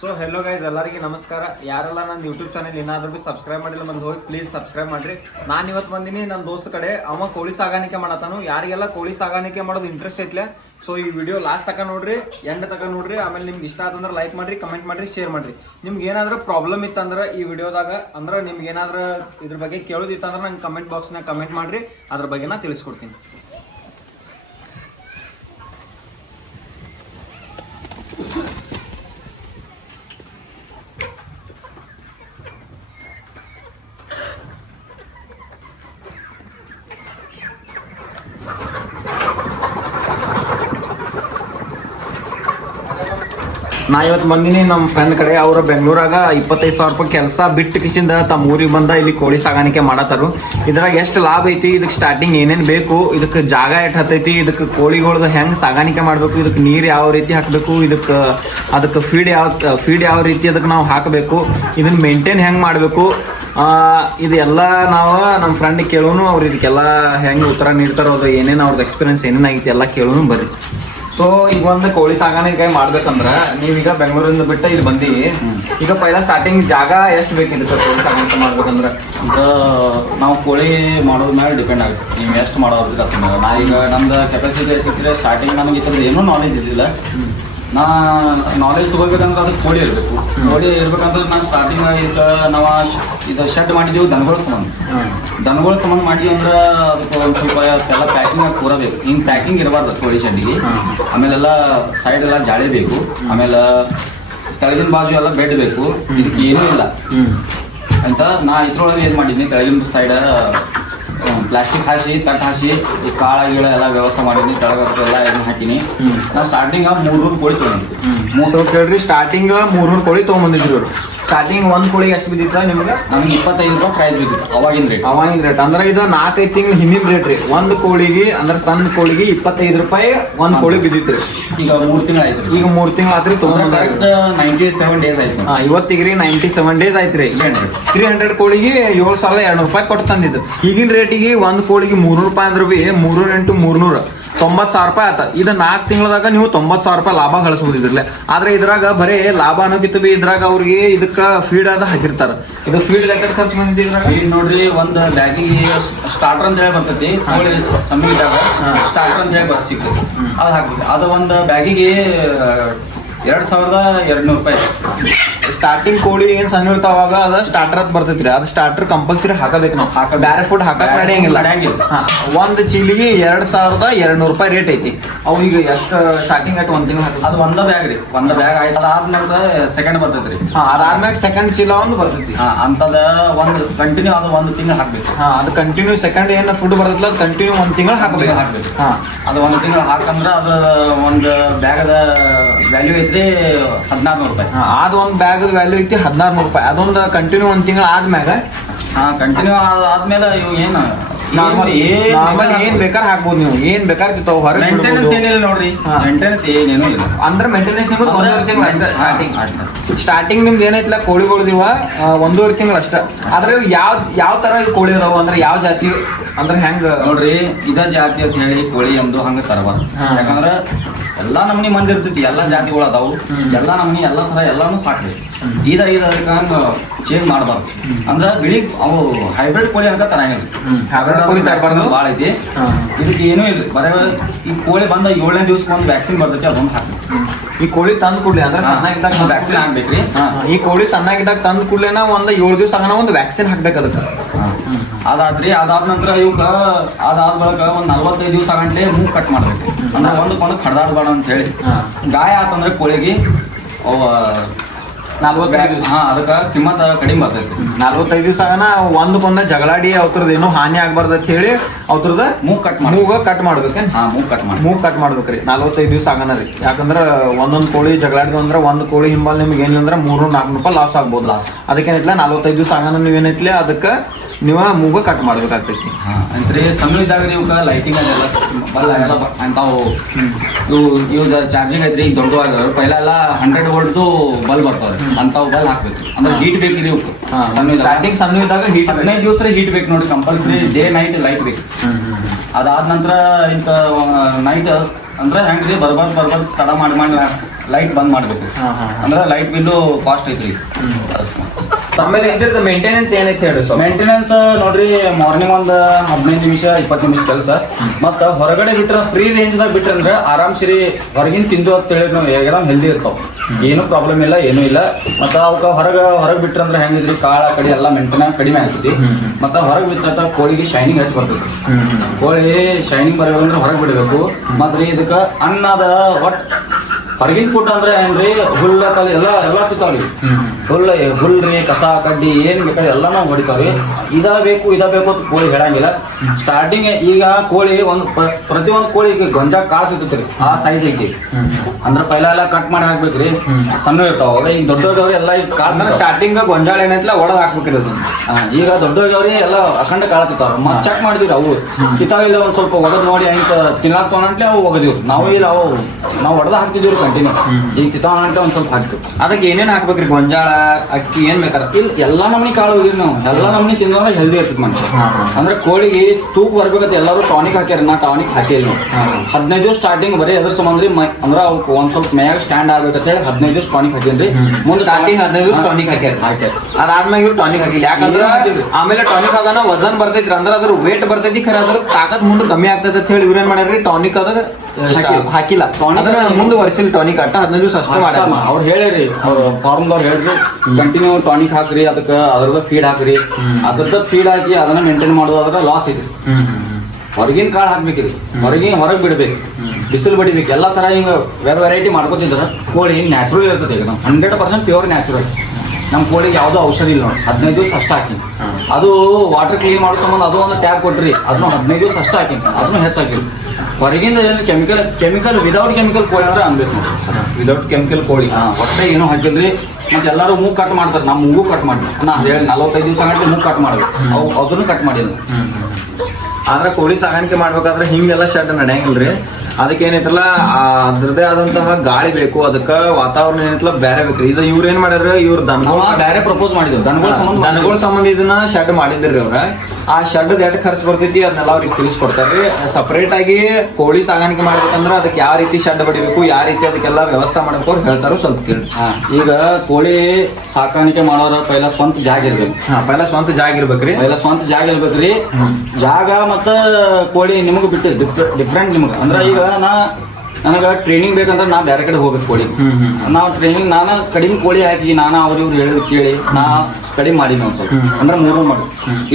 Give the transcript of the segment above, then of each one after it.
So hello guys ಎಲ್ಲರಿಗೆ ನಮಸ್ಕಾರ. ಯಾರೆಲ್ಲ ನನ್ನ ಯೂಟ್ಯೂಬ್ ಚಾನಲ್ ಏನಾದರೂ ಭೀ ಸಬ್ಸ್ಕ್ರೈಬ್ ಮಾಡಿಲ್ಲ ಬಂದು ಹೋಗಿ ಪ್ಲೀಸ್ ಸಬ್ಸ್ಕ್ರೈಬ್ ಮಾಡಿರಿ. ನಾನು ಇವತ್ತು ಬಂದಿನಿ ನನ್ನ ದೋಸ್ತ ಕಡೆ, ಅವ ಕೋಳಿ ಸಾಗಾಣಿಕೆ ಮಾಡತಾನು ಯಾರಿಗೆಲ್ಲ ಕೋಳಿ ಸಾಗಾಣಿಕೆ ಮಾಡೋದು ಇಂಟ್ರೆಸ್ಟ್ ಐತ್ಲೆ ಸೊ ಈ ವಿಡಿಯೋ ಲಾಸ್ಟ್ ತಕ ನೋಡ್ರಿ ಎಂಡ್ ತಕ ನೋಡ್ರಿ, ಆಮೇಲೆ ನಿಮ್ಗೆ ಇಷ್ಟ ಆತಂದ್ರೆ ಲೈಕ್ ಮಾಡಿರಿ ಕಮೆಂಟ್ ಮಾಡ್ರಿ ಶೇರ್ ಮಾಡಿರಿ. ನಿಮ್ಗೆ ಏನಾದರೂ ಪ್ರಾಬ್ಲಮ್ ಇತ್ತಂದ್ರೆ ಈ ವಿಡಿಯೋದಾಗ ಅಂದ್ರೆ ನಿಮ್ಗೆ ಏನಾದ್ರೂ ಇದ್ರ ಬಗ್ಗೆ ಕೇಳೋದಿತ್ತಂದ್ರೆ ನಂಗೆ ಕಮೆಂಟ್ ಬಾಕ್ಸ್ನಾಗ ಕಮೆಂಟ್ ಮಾಡ್ರಿ, ಅದ್ರ ಬಗ್ಗೆ ನಾ ತಿಳಿಸ್ಕೊಡ್ತೀನಿ. ನಾ ಇವತ್ತು ಬಂದಿನಿ ನಮ್ಮ ಫ್ರೆಂಡ್ ಕಡೆ, ಅವರು ಬೆಂಗಳೂರಾಗ ಇಪ್ಪತ್ತೈದು ಸಾವಿರ ರೂಪಾಯಿ ಕೆಲಸ ಬಿಟ್ಟು ಕಿಶಿಂದ ತಮ್ಮ ಊರಿಗೆ ಬಂದ ಇಲ್ಲಿ ಕೋಳಿ ಸಾಗಾಣಿಕೆ ಮಾಡತ್ತಾರು. ಇದ್ರಾಗ ಎಷ್ಟು ಲಾಭ ಐತಿ ಇದಕ್ಕೆ ಸ್ಟಾರ್ಟಿಂಗ್ ಏನೇನು ಬೇಕು ಇದಕ್ಕೆ ಜಾಗ ಎಷ್ಟು ಹತ್ತೈತಿ ಇದಕ್ಕೆ ಕೋಳಿಗಳ್ದು ಹೆಂಗೆ ಸಾಗಾಣಿಕೆ ಮಾಡಬೇಕು ಇದಕ್ಕೆ ನೀರು ಯಾವ ರೀತಿ ಹಾಕಬೇಕು ಇದಕ್ಕೆ ಅದಕ್ಕೆ ಫೀಡ್ ಯಾವ ಫೀಡ್ ಯಾವ ರೀತಿ ಅದಕ್ಕೆ ನಾವು ಹಾಕಬೇಕು ಇದನ್ನು ಮೇಂಟೈನ್ ಹೆಂಗೆ ಮಾಡಬೇಕು ಇದೆಲ್ಲ ನಾವು ನಮ್ಮ ಫ್ರೆಂಡ್ ಕೇಳೋನು, ಅವ್ರು ಇದಕ್ಕೆಲ್ಲ ಹೆಂಗೆ ಉತ್ತರ ನೀಡ್ತಾರೋ, ಅದು ಏನೇನು ಅವ್ರದ್ದು ಎಕ್ಸ್ಪೀರಿಯನ್ಸ್ ಏನೇನಾಗಿತ್ತು ಎಲ್ಲ ಕೇಳೋನು ಬರ್ರಿ. ಸೊ ಈಗ ಒಂದು ಕೋಳಿ ಸಾಗಾಣಿಕೆ ಮಾಡ್ಬೇಕಂದ್ರ ನೀವೀಗ ಬೆಂಗಳೂರಿಂದ ಬಿಟ್ಟ ಇಲ್ಲಿ ಬಂದಿ. ಈಗ ಪೈಲ ಸ್ಟಾರ್ಟಿಂಗ್ ಜಾಗ ಎಷ್ಟು ಬೇಕಿದೆ ಸರ್ ಕೋಳಿ ಸಾಗಾಣಿಕೆ ಮಾಡ್ಬೇಕಂದ್ರ? ಈಗ ನಾವು ಕೋಳಿ ಮಾಡೋದ್ರ ಮೇಲೆ ಡಿಪೆಂಡ್ ಆಗುತ್ತೆ. ನೀವು ಎಷ್ಟು ಮಾಡೋದ್ರ ನಾ ಈಗ ನಮ್ದು ಕೆಪಾಸಿಟಿ ಐತಿದ್ರೆ ಸ್ಟಾರ್ಟಿಂಗ್ ನಮಗೆ ಇದ್ರದ್ದು ಏನೂ ನಾಲೆಜ್ ಇರಲಿಲ್ಲ. ನಾ ನಾಲೆಜ್ ತಗೋಬೇಕಂದ್ರೆ ಅದು ಕೋಳಿ ಇರಬೇಕು. ಕೋಳಿ ಇರ್ಬೇಕಂದ್ರೆ ನಾನು ಸ್ಟಾರ್ಟಿಂಗ್ ಇದಕ್ಕೆ ನಾವು ಇದು ಶೆಡ್ ಮಾಡಿದೀವಿ ದನಗಳ ಸಂಬಂಧ. ದನಗಳ ಸಂಬಂಧ ಮಾಡಿದೀವಿ ಅಂದ್ರೆ ಅದಕ್ಕೆ ಒಂದು ಸ್ವಲ್ಪ ಎಲ್ಲ ಪ್ಯಾಕಿಂಗ್ ಆಗಿ ಕೂರಬೇಕು ಹಿಂಗೆ ಪ್ಯಾಕಿಂಗ್ ಇರಬಾರ್ದು ಕೋಳಿ ಶೆಡ್ಡಿಗೆ ಆಮೇಲೆಲ್ಲ ಸೈಡ್ ಎಲ್ಲ ಜಾಳಿ ಬೇಕು. ಆಮೇಲೆ ತೆಳಗಿನ ಬಾಜು ಎಲ್ಲ ಬೆಡ್ ಬೇಕು. ಇದಕ್ಕೆ ಏನೂ ಇಲ್ಲ. ಅಂತ ನಾ ಇದ್ರೊಳಗೆ ಏನು ಮಾಡಿದ್ದೀನಿ ತೆಳಗಿನ ಸೈಡ್ ಪ್ಲಾಸ್ಟಿಕ್ ಹಾಸಿ ತಟ್ ಹಾಸಿ ಈ ಕಾಳ ಗೀಳ ಎಲ್ಲ ವ್ಯವಸ್ಥೆ ಮಾಡಿದ್ನಿ ಕೆಳಗೆ ಎಲ್ಲ ಇದನ್ನ ಹಾಕಿನಿ. ನಾ ಸ್ಟಾರ್ಟಿಂಗ್ ಮೂರು ಕೋಳಿ ತೊಗೊಂಡಿದ್ವಿ ಸೊ ಕೇಳ್ರಿ ಸ್ಟಾರ್ಟಿಂಗ್ ಮೂರು ಕೋಳಿ ತೊಗೊಂಬಂದಿದ್ರು ಇವ್ರು. ಸ್ಟಾರ್ಟಿಂಗ್ ಒಂದ್ ಕೋಳಿಗೆ ಎಷ್ಟು ಬಿದ್ದಿತ್ತ ನಿಮ್ಗೆ? ನಮ್ಗೆ ಇಪ್ಪತ್ತೈದು ರೂಪಾಯಿ ಪ್ರೈಸ್ ಬಿದ್ದಿತ್ತು ಅವಾಗಿನ ರೇಟ್ ಅವಾಗಿನ ರೇಟ್ ಅಂದ್ರೆ ಇದು ನಾಲ್ಕೈದು ತಿಂಗಳು ಹಿಂದಿನ ರೇಟ್ ರೀ. ಒಂದ್ ಕೋಳಿಗೆ ಅಂದ್ರೆ ಸಣ್ಣ ಕೋಳಿಗೆ ಇಪ್ಪತ್ತೈದು ರೂಪಾಯಿ ಒಂದ್ ಕೋಳಿ ಬಿದ್ದಿತ್ತು ರೀ. ಈಗ ಮೂರು ತಿಂಗಳು ಆಯ್ತು ಈಗ ಮೂರು ತಿಂಗಳು ಆತ್ರಿ ತೊಗೊಂಡ್ ನೈಂಟಿ ಸೆವೆನ್ ಡೇಸ್ ಆಯ್ತು ಹಾ ಇವತ್ತಿಗೆ ರೀ ನೈಂಟಿ ಸೆವೆನ್ ಡೇಸ್ ಆಯ್ತು ರೀ. ತ್ರೀ ಹಂಡ್ರೆಡ್ ಕೋಳಿಗೆ ಏಳು ಸಾವಿರದ ಎರಡು ರೂಪಾಯಿ ಕೊಟ್ಟು ತಂದಿದ್ದು. ಈಗಿನ ರೇಟಿಗೆ ಒಂದು ಕೋಳಿಗೆ ಮೂರ್ನೂರು ರೂಪಾಯಿ ಅಂದ್ರೆ ಬಿ ಮೂರ್ನೂರ ಎಂಟು ಮೂರ್ನೂರು. ತೊಂಬತ್ತು ಸಾವಿರ ರೂಪಾಯಿ ಆತ. ಇದು ನಾಲ್ಕು ತಿಂಗಳದಾಗ ನೀವು ತೊಂಬತ್ತು ಸಾವಿರ ರೂಪಾಯಿ ಲಾಭ ಗಳಿಸ್ಬೋದು ಇದ್ರಲ್ಲೇ ಆದ್ರೆ ಇದ್ರಾಗ ಬರೀ ಲಾಭ ಅನ್ನೋಕಿತ್ತು ಬಿ ಇದ್ರಾಗ ಅವ್ರಿಗೆ ಇದಕ್ಕೆ ಫೀಡ್ ಅದ ಹಾಕಿರ್ತಾರ. ಇದು ಫೀಡ್ ಲೆಕ್ಕ ಖರ್ಚು ಮಾಡಿದ್ರಾಗ ಈಗ ನೋಡ್ರಿ ಒಂದ್ ಬ್ಯಾಗಿಗೆ ಸ್ಟಾರ್ಟರ್ ಅಂತ ಹೇಳಿ ಬರ್ತೈತಿ. ಸಮ್ಮಿದಾಗ. ಸ್ಟಾರ್ಟರ್ ಅಂತ ಹೇಳಿ ಬರ್ತಿ ಸಿಗ್ತೈತಿ. ಅದು ಹಾಕ್ಬೇಕು ಅದು ಒಂದು ಬ್ಯಾಗಿಗೆ ಎರಡ್ ಸಾವಿರದ ಎರಡು ನೂರು ರೂಪಾಯಿ. ಸ್ಟಾರ್ಟಿಂಗ್ ಕೋಳಿ ಏನ್ ಸಣ್ಣ ಇರ್ತಾವಾಗ ಅದ ಸ್ಟಾರ್ಟರ್ ಅಂತ ಬರ್ತೈತ್ರಿ. ಅದು ಸ್ಟಾರ್ಟರ್ ಕಂಪಲ್ಸರಿ ಹಾಕಬೇಕು ನಾವು. ಹಾಕೋ ಬ್ಯಾರೆ ಫುಡ್ ಹಾಕಕ್ ನಡೆಯಂಗಿಲ್ಲ. ಹಾ ಒಂದ್ ಚೀಲಿಗೆ ಎರಡ್ ಸಾವಿರದ ಎರಡ್ ನೂರು ರೂಪಾಯಿ ರೇಟ್ ಐತಿ. ಅವು ಈಗ ಎಷ್ಟು ಸ್ಟಾರ್ಟಿಂಗ್ ಆಯ್ತು ಒಂದ್ ತಿಂಗಳು ಅದು ಒಂದ ಬ್ಯಾಗ್ ರೀ. ಒಂದ ಬ್ಯಾಗ್ ಆಯ್ತು. ಅದಾದ್ಮೇಲೆ ಸೆಕೆಂಡ್ ಬರ್ತೈತಿ ರೀ ಹಾಂ ಅದಾದ್ಮ್ಯಾಗ ಸೆಕೆಂಡ್ ಚೀಲ ಒಂದು ಬರ್ತೈತಿ. ಹಾಂ ಅಂತದ ಒಂದು ಕಂಟಿನ್ಯೂ ಅದು ಒಂದು ತಿಂಗಳು ಹಾಕ್ಬೇಕು. ಹಾ ಅದು ಕಂಟಿನ್ಯೂ ಸೆಕೆಂಡ್ ಏನ್ ಫುಡ್ ಬರ್ತೈತಲ್ಲ ಅದು ಕಂಟಿನ್ಯೂ ಒಂದ್ ತಿಂಗಳು ಹಾಕಬೇಕು. ಹಾಕ್ಬೇಕು. ಹಾ. ಅದು ಒಂದು ತಿಂಗಳು ಹಾಕಂದ್ರ ಅದು ಒಂದು ಬ್ಯಾಗದ ವ್ಯಾಲ್ಯೂ ಐತ್ರಿ ಹದಿನಾರು ನೂರು ರೂಪಾಯಿ. ಹಾ ಅದು ಒಂದು ಬ್ಯಾಗ್ ವ್ಯಾಲ್ಯೂ ಐತಿ ಹದಿನಾರು ನೂರು ರೂಪಾಯಿ. ಅದೊಂದು ಕಂಟಿನ್ಯೂ ಒಂದ್ ತಿಂಗಳು ಆದ್ಮ್ಯಾಗ ಹಾ ಕಂಟಿನ್ಯೂ ಆದ್ಮೇಲೆ ಇವು ಏನು ನಾರ್ಮಲ್ ನಾರ್ಮಲ್ ಏನ್ ಬೇಕಾದ್ರೆ ಹಾಕ್ಬೋದು ನೀವು. ಏನ್ ಬೇಕಾದ್ರೆ ತಿಂತಾವ್ ಹೊರಗೆ ಮೇಂಟೆನೆನ್ಸ್ ಏನಿಲ್ಲ ನೋಡ್ರಿ. ಮೇಂಟೆನೆನ್ಸ್ ಏನೇನು ಇಲ್ಲ. ಅಂದ್ರೆ ಮೇಂಟೆನೆನ್ಸ್ ಒಂದೂವರೆ ತಿಂಗಳು ಅಷ್ಟೇ ಸ್ಟಾರ್ಟಿಂಗ್. ಸ್ಟಾರ್ಟಿಂಗ್ ನಿಮ್ದು ಏನೈತಿಲ್ಲ ಕೋಳಿಗಳಿದಿವ ಒಂದೂವರೆ ತಿಂಗಳು ಅಷ್ಟ. ಆದ್ರೆ ಯಾವ ಯಾವ ತರ ಕೋಳಿ ಅದಾವ? ಅಂದ್ರೆ ಯಾವ ಜಾತಿ? ಅಂದ್ರೆ ಹೆಂಗ? ನೋಡ್ರಿ ಇದ ಜಾತಿ ಅಂತ ಹೇಳಿ ಕೋಳಿ ಎಂದು ಹಂಗ ತರಬಾರ್ದು. ಯಾಕಂದ್ರ ಎಲ್ಲಾ ನಮ್ನಿ ಮಂದಿ ಇರ್ತೈತಿ ಎಲ್ಲಾ ಜಾತಿಗಳು ಅದಾವು. ಎಲ್ಲ ನಮನಿ ಎಲ್ಲಾ ತರ ಎಲ್ಲಾನು ಸಾಕ್ರಿ. ಇದ ಚೇಂಜ್ ಮಾಡಬಾರ್ದು. ಅಂದ್ರ ಬಿಳಿ ಅವು ಹೈಬ್ರಿಡ್ ಕೋಳಿ ಅಂತ ತರಂಗಿಲ್ಲ ಹೈಬ್ರಿಡ್ ಕೋಳಿ ತರಬಾರ್ದು. ಭಾಳ ಐತಿ. ಇದಕ್ಕೆ ಏನೂ ಇಲ್ಲ ಬರೇ ಈ ಕೋಳಿ ಬಂದ ಏಳನೇ ದಿವಸಕ್ಕೆ ಒಂದು ವ್ಯಾಕ್ಸಿನ್ ಬರ್ತೈತಿ ಅದೊಂದು ಹಾಕ್ಬೇಕು ಈ ಕೋಳಿ ತಂದ್ ಕೂಡ್ಲಿ ಅಂದ್ರೆ ಸಣ್ಣಾಗಿದ್ದಾಗ ವ್ಯಾಕ್ಸಿನ್ ಹಾಕ್ಬೇಕ್ರಿ ಈ ಕೋಳಿ ಸಣ್ಣಾಗಿದ್ದಾಗ ತಂದ್ ಕೂಡ್ಲೇನ ಒಂದು ಏಳು ದಿವಸ ಒಂದು ವ್ಯಾಕ್ಸಿನ್ ಹಾಕ್ಬೇಕು ಅದಕ್ಕೆ. ಅದಾದ್ರಿ ಅದಾದ ನಂತರ ಇವಕ್ಕೆ ಅದಾದ ಬಳಕ ಒಂದು ನಲ್ವತ್ತೈದು ದಿವಸ ಗಂಟೆ ಮೂಗ್ ಕಟ್ ಮಾಡ್ಬೇಕು. ಅಂದ್ರೆ ಒಂದಕ್ಕೆ ಒಂದು ಕಡ್ದಾಡ್ಬಾರ್ದು ಅಂತ ಹೇಳಿ. ಗಾಯ ಆತಂದ್ರೆ ಕೋಳಿಗೆ ಅದಕ್ಕ ಕಿಮ್ಮತ್ ಕಡಿಮೆ ಬರ್ತೈತಿ. ನಲ್ವತ್ತೈದು ದಿವಸ ಒಂದಕ್ಕೊಂದ ಜಗಳಾಡಿ ಅವ್ರದ್ದು ಏನೋ ಹಾನಿ ಆಗ್ಬಾರ್ದು ಅಂತ ಹೇಳಿ ಅವ್ರದ್ದು ಮೂಗ್ ಕಟ್ ಮಾಡಿ ಮೂಗ ಕಟ್ ಮಾಡ್ಬೇಕೇನ್? ಹಾ ಮೂಗ್ ಕಟ್ ಮಾಡಿ ಮೂಗ್ ಕಟ್ ಮಾಡ್ಬೇಕ್ರಿ. ನಲ್ವತ್ತೈದು ದಿವಸ ಆಗನ ರೀ ಯಾಕಂದ್ರ ಒಂದೊಂದ್ ಕೋಳಿ ಜಗಳಾಡಿದ್ ಅಂದ್ರೆ ಒಂದ್ ಕೋಳಿ ಹಿಂಬಲ್ ನಿಮ್ಗೆ ಏನಿಲ್ಲ ಮೂರು ನಾಲ್ಕು ರೂಪಾಯಿ ಲಾಸ್ ಆಗ್ಬೋದು ಲಾಸ್ ಅದಕ್ಕೇನೈತ್ಲ ನಲ್ವತ್ತೈದು ದಿವಸ ಆಗನ ನೀವೇನೈತ್ಲೆ ಅದಕ್ಕ ನೀವು ಮೂಗ ಕಟ್ ಮಾಡ್ಬೇಕಾಗ್ತೈತಿ. ಅಂದ್ರೆ ಅಂತ್ರಿ ಸಣ್ಣ ಇದ್ದಾಗ ನೀವು ಲೈಟಿಂಗ್ ಅದೆಲ್ಲ ಬಲ್ಲ ಎಲ್ಲ ಅಂತಾವು. ಇವು ಇವ್ ಚಾರ್ಜಿಂಗ್ ಐತ್ರಿ ಈಗ ದೊಡ್ಡವಾಗ. ಪೈಲ ಎಲ್ಲ ಹಂಡ್ರೆಡ್ ವೋಲ್ಟ್ದು ಬಲ್ ಬರ್ತಾವ್ರಿ. ಅಂತಾವು ಬಲ್ ಹಾಕ್ಬೇಕು. ಅಂದ್ರೆ ಹೀಟ್ ಬೇಕ್ರಿ ನೀವು. ಸ್ಟಾರ್ಟಿಂಗ್ ಸಣ್ಣ ಇದ್ದಾಗ. ಹೀಟ್ ಹದಿನೈದು ದಿವಸ ಹೀಟ್ ಬೇಕು ನೋಡಿ ಕಂಪಲ್ಸರಿ ಡೇ ನೈಟ್ ಲೈಟ್ ಬೇಕು. ಅದಾದ ನಂತರ ಇಂಥ ನೈಟ್ ಅಂದ್ರೆ ಹೆಂಗ್ರಿ ಬರ್ಬಾರ್ದು ಬರ್ಬಾರ್ದು ತಡ ಮಾಡಿ ಮಾಡಿ ಲೈಟ್ ಬಂದ್ ಮಾಡ್ಬೇಕು. ಅಂದ್ರೆ ಲೈಟ್ ಬಿಲ್ಲು ಕಾಸ್ಟ್ ಐತ್ರಿ. ಆಮೇಲೆ ಇದ್ರದ್ದು ಮೇಂಟೆನೆನ್ಸ್ ಏನೈತೆ ಹೇಳಿ ಸೊ ಮೇಂಟೆನೆನ್ಸ್ ನೋಡ್ರಿ ಮಾರ್ನಿಂಗ್ ಒಂದು ಹದಿನೈದು ನಿಮಿಷ ಇಪ್ಪತ್ತು ನಿಮಿಷ ಕೆಲಸ. ಮತ್ತ ಹೊರಗಡೆ ಬಿಟ್ರ ಫ್ರೀ ರೇಂಜ್ ದಾಗ ಬಿಟ್ರ ಅಂದ್ರೆ ಆರಾಮ್ ಸಿರಿ ಹೊರಗಿನ ತಿಂದು ಅಂತೇಳಿ ನಾವು ಹೇಗೆಲ್ಲ ಹೆಲ್ದಿ ಇರ್ತಾವ. ಏನು ಪ್ರಾಬ್ಲಮ್ ಇಲ್ಲ ಏನೂ ಇಲ್ಲ. ಮತ್ತ ಅವಕ್ಕ ಹೊರಗ ಹೊರಗೆ ಬಿಟ್ರ ಅಂದ್ರೆ ಹೆಂಗಿದ್ರಿ? ಕಾಳ ಕಡಿ ಎಲ್ಲ ಮೇಂಟೆನೆನ್ಸ್ ಕಡಿಮೆ ಆಗ್ತೈತಿ. ಮತ್ತ ಹೊರಗೆ ಬಿತ್ತ ಕೋಳಿಗೆ ಶೈನಿಂಗ್ ಹೆಚ್ಚು ಬರ್ತೈತಿ. ಕೋಳಿ ಶೈನಿಂಗ್ ಬರಬೇಕಂದ್ರೆ ಹೊರಗೆ ಬಿಡಬೇಕು. ಮತ್ತೆ ಇದಕ್ಕ ಅನ್ನದ ಒಟ್ ಹೊರಗಿನ ಫುಡ್ ಅಂದ್ರೆ ಏನ್ರಿ ಹುಲ್ಲ ಕಲಿ ಎಲ್ಲ ಎಲ್ಲ ಸಿಗ್ತಾವ್ರಿ ಹುಲ್ಲ ಹುಲ್ರಿ ಕಸ ಕಡ್ಡಿ ಏನ್ ಬೇಕಾದ್ರೆ ಎಲ್ಲ ನಾವು ಹೊಡಿತಾವ್ರಿ. ಇದ ಬೇಕು ಇದ ಬೇಕು ಅಂತ ಕೋಳಿ ಹೇಳಂಗಿಲ್ಲ. ಸ್ಟಾರ್ಟಿಂಗ್ ಈಗ ಕೋಳಿ ಒಂದು ಪ್ರತಿಯೊಂದು ಕೋಳಿ ಗೊಂಜಾ ಕಾಳು ಸಿಗ್ತೈತ್ರಿ ಆ ಸೈಜ್ ಐತಿ ಅಂದ್ರೆ ಪೈಲ ಎಲ್ಲ ಕಟ್ ಮಾಡಿ ಹಾಕ್ಬೇಕ್ರಿ. ಸಣ್ಣ ಇರ್ತಾವ. ಅದೇ ಈಗ ದೊಡ್ಡವ್ರಿ ಎಲ್ಲ ಈಗ ಕಾಳು ಸ್ಟಾರ್ಟಿಂಗ್ ಗೊಂಜಾಳ ಏನೈತಲ್ಲ ಒಳಗ್ ಹಾಕ್ಬೇಕ್ರಿ ಅದು ಈಗ ದೊಡ್ಡವ್ರಿ ಎಲ್ಲ ಅಖಂಡ ಕಾಳ ತಿಂತಾವ್ರ ಮತ್ ಚೆಕ್ ಮಾಡಿದ್ವಿ ಅವು ಕಿತಾವಿಲ್ಲ ಒಂದ್ ಸ್ವಲ್ಪ ಒಡದ್ ನೋಡಿ ಅಂತ ತಿನ್ನಾಕ್ ತಗೊಂಡ್ಲೆ ಅವು ಒಗದಿವ್. ನಾವು ಇಲ್ಲ ಅವು ನಾವು ಒಡೆದ ಹಾಕ್ತಿದ್ವಿ ಕಂಟಿನ್ಯೂ ಈಗ ತಿಂತಾವಂಟ್ಲೆ ಒಂದ್ ಸ್ವಲ್ಪ ಹಾಕ್ತಿವಿ ಅದಕ್ಕೆ ಏನೇನ್ ಹಾಕ್ಬೇಕ್ರಿ? ಗೊಂಜಾಳ ಅಕ್ಕಿ ಏನ್ ಬೇಕಾದ ಇಲ್ಲಿ ಎಲ್ಲಾ ನಮ್ನಿ ಕಾಳು ಹೋಗಿರಿ ನಾವು. ಎಲ್ಲಾ ನಮ್ನಿ ತಿಂದ್ರೆ ಹೆಲ್ದಿ ಇರ್ತದೆ ಮನುಷ್ಯ. ಅಂದ್ರೆ ಕೋಳಿಗೆ ತೂಕ ಬರ್ಬೇಕಂತ ಎಲ್ಲರೂ ಟಾನಿಕ್ ಹಾಕ್ಯಾರ. ನಾ ಟಾನಿಕ್ ಹಾಕಿಲ್ಲ ನಾವು ಹದಿನೈದು ದಿವಸ ಸ್ಟಾರ್ಟಿಂಗ್ ಬರೀ ಎದ್ರ ಸಂಬಂಧ ರೀ. ಅಂದ್ರ ಅವಕ್ ಒಂದ್ ಸ್ವಲ್ಪ ಮ್ಯಾಗ ಸ್ಟ್ಯಾಂಡ್ ಆಗ್ಬೇಕಂತ ಹೇಳಿ ಹದಿನೈದು ದಿವಸ ಟಾನಿಕ್ ಹಾಕಿನ್ರಿ ಮುಂದೆ ಸ್ಟಾರ್ಟಿಂಗ್ ಹದಿನೈದು ದಿವಸ ಟಾನಿಕ್ ಹಾಕ್ಯಾರ. ಹಾಕ್ಯಾರ. ಅದಾದ್ಮೇಲೆ ಇವ್ರು ಟಾನಿಕ್ ಹಾಕಿಲ್ಲ. ಯಾಕಂದ್ರೆ ಆಮೇಲೆ ಟಾನಿಕ್ ಆದನ ವಜನ್ ಬರ್ತೈತ್ರಿ. ಅಂದ್ರೆ ಅದ್ರ ವೇಟ್ ಬರ್ತೈತಿ. ಖರೆ ಅದ್ರ ತಾಕತ್ ಮುಂದೆ ಕಮ್ಮಿ ಆಗ್ತೈತೆ ಅಂತ ಹೇಳಿ ಇವ್ರೇನ್ ಮಾಡ್ಯಾರ್ರಿ ಟಾನಿಕ್ ಅದ ಹಾಕಿಲ್ಲ. ಅದನ್ನ ಹಾಕಿಲ್ಲ. ಮುಂದೆ ಟಾನಿಕ್ ಅಟ್ಟ ಹದಿನೈದು ದಿವಸ ಅಷ್ಟೇ ಮಾಡ್ಯಾರ ಅವ್ರು ಹೇಳಿರಿ ಅವ್ರ ಫಾರ್ಮ್ದವ್ರು ಹೇಳ್ರಿ ಕಂಟಿನ್ಯೂ ಟಾನಿಕ್ ಹಾಕ್ರಿ ಅದಕ್ಕೆ ಅದ್ರದ ಫೀಡ್ ಹಾಕ್ರಿ. ಅದ್ರದ ಫೀಡ್ ಹಾಕಿ ಅದನ್ನ ಮೇಂಟೈನ್ ಮಾಡೋದಾದ್ರೆ ಲಾಸ್ ಇದೆ ಹೊರಗಿನ ಕಾಳು ಹಾಕ್ಬೇಕಿದೆ. ಹೊರಗಿನ ಹೊರಗೆ ಬಿಡ್ಬೇಕು. ಬಿಸಿಲು ಬಡಿಬೇಕು. ಎಲ್ಲ ತರ ಹಿಂಗ ವೆರೈಟಿ ಮಾಡ್ಕೋತಿದ್ರ ಕೋಳಿ ನ್ಯಾಚುರಲ್ ಇರ್ತದೆ ಈಗ ಹಂಡ್ರೆಡ್ ಪರ್ಸೆಂಟ್ ಪ್ಯೂರ್ ನ್ಯಾಚುರಲ್ ನಮ್ಮ ಕೋಳಿಗೆ ಯಾವುದೋ ಔಷಧಿ ಇಲ್ಲ ನೋಡಿ. ಹದಿನೈದು ದಿವಸ ಅಷ್ಟು ಹಾಕಿ. ಅದು ವಾಟರ್ ಕ್ಲೀನ್ ಮಾಡೋ ಸಂಬಂಧ ಅದು ಒಂದು ಟ್ಯಾಪ್ ಕೊಟ್ರಿ. ಅದನ್ನು ಹದಿನೈದು ದಿವಸ ಅಷ್ಟು ಹಾಕಿ. ಅದನ್ನು ಹೆಚ್ಚು ಹಾಕಿರಿ ಹೊರಗಿಂದ ಏನು ಕೆಮಿಕಲ್ ಕೆಮಿಕಲ್ ವಿದೌಟ್ ಕೆಮಿಕಲ್ ಕೋಳಿ ಅಂದ್ರೆ ಅನ್ಬೇಕು ನೋಡಿ. ವಿದೌಟ್ ಕೆಮಿಕಲ್ ಕೋಳಿ. ಹಾಂ ಹೊಟ್ಟೆ ಏನೂ ಹಾಕಿಲ್ರಿ. ಮತ್ತೆ ಎಲ್ಲರೂ ಮೂಗ್ ಕಟ್ ಮಾಡ್ತಾರೆ. ನಮ್ಮ ಮೂಗು ಕಟ್ ಮಾಡಿ ನಾ ಹೇಳಿ ನಲವತ್ತೈದು ದಿವಸ ಗಂಟೆ ಮೂಗ್ ಕಟ್ ಮಾಡಬೇಕು ಅವು ಅದನ್ನು ಕಟ್ ಮಾಡಿಲ್ಲ. ಆದ್ರೆ ಕೋಳಿ ಸಾಗಾಣಿಕೆ ಮಾಡ್ಬೇಕಾದ್ರೆ ಹಿಂಗೆಲ್ಲ ಶೆಡ್ ನಡೆಯಂಗಿಲ್ರಿ. ಅದಕ್ಕೆ ಏನೈತಲ್ಲ ಆ, ಅದ್ರದ್ದೇ ಆದಂತಹ ಗಾಳಿ ಬೇಕು ಅದಕ್ಕ ವಾತಾವರಣ ಏನೈತಲ್ಲ ಬೇರೆ ಬೇಕ್ರಿ. ಇದು ಇವ್ರ ಏನ್ ಮಾಡ್ಯಾರ ಇವ್ರ ದನಗಳ ಬೇರೆ ಪ್ರಪೋಸ್ ಮಾಡಿದ್ರು ದನಗಳ ಸಂಬಂಧ ದನಗಳ ಸಂಬಂಧ ಇದನ್ನ ಶೆಡ್ ಮಾಡಿದ್ರಿ ಅವ್ರ. ಆ ಶೆಡ್ ಎಟ್ ಖರ್ಚು ಬರ್ತೈತಿ ಅದನ್ನೆಲ್ಲ ಅವ್ರಿಗೆ ತಿಳಿಸ್ಕೊಡ್ತಾರ್ರಿ. ಸಪ್ರೇಟ್ ಆಗಿ ಕೋಳಿ ಸಾಗಾಣಿಕೆ ಮಾಡ್ಬೇಕಂದ್ರೆ ಅದಕ್ಕೆ ಯಾವ ರೀತಿ ಶೆಡ್ ಬಡಿಬೇಕು ಯಾವ ರೀತಿ ಅದಕ್ಕೆಲ್ಲ ವ್ಯವಸ್ಥೆ ಮಾಡ್ಬೇಕು ಅವ್ರು ಹೇಳ್ತಾರೋ ಸ್ವಲ್ಪ ಕೇಳಿ. ಈಗ ಕೋಳಿ ಸಾಕಾಣಿಕೆ ಮಾಡೋರ ಪೈಲ ಸ್ವಂತ ಜಾಗ ಇರ್ಬೇಕು. ಹಾ ಪೈಲ ಸ್ವಂತ ಜಾಗ ಇರ್ಬೇಕ್ರಿ. ಪೈಲ ಸ್ವಂತ ಜಾಗ ಇರ್ಬೇಕ್ರಿ. ಜಾಗ ಮತ್ತ ಕೋಳಿ ನಿಮಗ್ ಬಿಟ್ಟು ಡಿಫ್ರೆಂಟ್ ನಿಮಗ್. ಅಂದ್ರ ಈಗ ನಾ ನನಗ ಟ್ರೈನಿಂಗ್ ಬೇಕಂದ್ರೆ ನಾ ಬೇರೆ ಕಡೆ ಹೋಗ್ಬೇಕು ಕೋಳಿ. ನಾವು ಟ್ರೈನಿಂಗ್ ನಾನು ಕಡಿಮೆ ಕೋಳಿ ಹಾಕಿ ನಾನು ಅವ್ರ ಇವ್ರು ಹೇಳಿದ್ ಕೇಳಿ ನಾ ಕಡಿಮೆ ಮಾಡೀನಿ ಒಂದ್ ಸ್ವಲ್ಪ. ಅಂದ್ರೆ ಮೂರು ಮಾಡಿ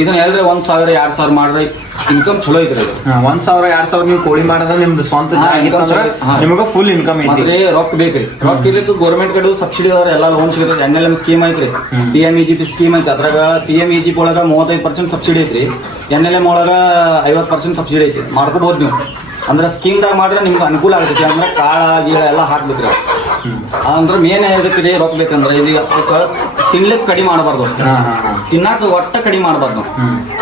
ಇದನ್ನ ಎಲ್ರಿ ಒಂದ್ ಸಾವಿರ ಎರಡ್ ಸಾವಿರ ಮಾಡ್ರಿ ಇನ್ಕಮ್ ಚಲೋ ಐತ್ರಿ ಇದು ಒಂದ್ ಸಾವಿರ ಎರಡ್ ಸಾವಿರ ನೀವು ಕೋಳಿ ಮಾಡೋದ ನಿಮ್ದು ಸ್ವಂತ. ನಿಮಗ ಫುಲ್ ಇನ್ಕಮ್ ಐತಿ. ಮತ್ತೆ ರೊಕ್ಕ ಬೇಕ್ರಿ. ರೊಕ್ಕ ಇರ್ಲಿಕ್ಕೆ ಗೌರ್ಮೆಂಟ್ ಕಡೆ ಸಬ್ಸಿಡಿ ಅವ್ರ ಎಲ್ಲ ಲೋನ್ ಸಿಗುತ್ತೆ ಎನ್ ಎಲ್ ಎಂ ಸ್ಕೀಮ್ ಐತ್ರಿ. P M E G P scheme ಐತಿ ಅದ್ರಾಗ P M E G P ಒಳಗ ಮೂವತ್ತೈದು ಪರ್ಸೆಂಟ್ ಸಬ್ಸಿಡಿ ಐತ್ರಿ. ಎನ್ ಎಲ್ ಎಂ ಒಳಗ ಐವತ್ತು ಪರ್ಸೆಂಟ್ ಸಬ್ಸಿಡಿ ಐತಿ ಮಾಡ್ಕೋಬಹುದು ನೀವು ಅಂದ್ರೆ ಸ್ಕೀಮ್ದಾಗ ಮಾಡ್ರೆ ನಿಮ್ಗೆ ಅನುಕೂಲ ಆಗ್ತೈತಿ. ಅಂದ್ರೆ ಕಾಳ ಗೀಳ ಎಲ್ಲ ಹಾಕ್ಬೇಕ್ರಿ ಅಂದ್ರೆ ಮೇನ್ ಇದಕ್ಕೆ ರೀ ರೊಕ್ಕ ಬೇಕಂದ್ರೆ ಇದೀಗ ಅದಕ್ಕೆ ತಿನ್ಲಿಕ್ಕೆ ಕಡಿಮೆ ಮಾಡಬಾರ್ದು ತಿನ್ನಾಕ ಒಟ್ಟ ಕಡಿಮೆ ಮಾಡಬಾರ್ದು